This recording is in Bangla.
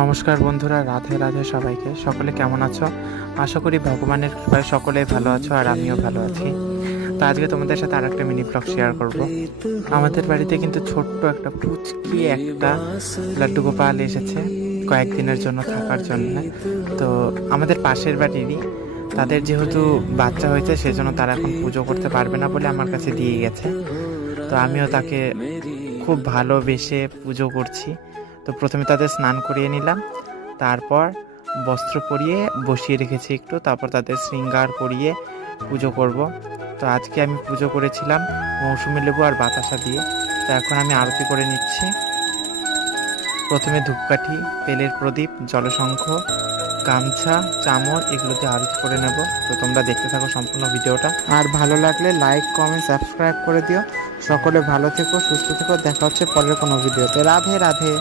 নমস্কার বন্ধুরা, রাধে রাধে সবাইকে। সকলে কেমন আছো? আশা করি ভগবানের কৃপায় সকলেই ভালো আছো, আর আমিও ভালো আছি। তো আজকে তোমাদের সাথে আর একটা মিনি ব্লগ শেয়ার করব। আমাদের বাড়িতে কিন্তু ছোট্ট একটা পুচকি একটা লাড্ডু গোপাল এসেছে কয়েকদিনের জন্য থাকার জন্য। তো আমাদের পাশের বাড়িরই, তাদের যেহেতু বাচ্চা হয়েছে সেজন্য তারা এখন পুজো করতে পারবে না বলে আমার কাছে দিয়ে গেছে। তো আমিও তাকে খুব ভালোবেসে পুজো করছি। তো প্রথমে তাদের স্নান করিয়ে নিলাম, তারপর বস্ত্র পরিয়ে বসিয়ে রেখেছি একটু, তারপর তাদের শৃঙ্গার করিয়ে পুজো করব। তো আজকে আমি পুজো করেছিলাম মৌসুমী লেবু আর বাতাসা দিয়ে। তো এখন আমি আরতি করে নিচ্ছি। প্রথমে ধূপকাঠি, তেলের প্রদীপ, জলশঙ্খ, গামছা, চামর এগুলো দিয়ে আরতি করে নেব। তো তোমরা দেখতে থাকো সম্পূর্ণ ভিডিওটা, আর ভালো লাগলে লাইক, কমেন্ট, সাবস্ক্রাইব করে দিও। সকলে ভালো থেকো, সুস্থ থেকো। দেখা হচ্ছে পরের কোনো ভিডিওতে। রাধে রাধে।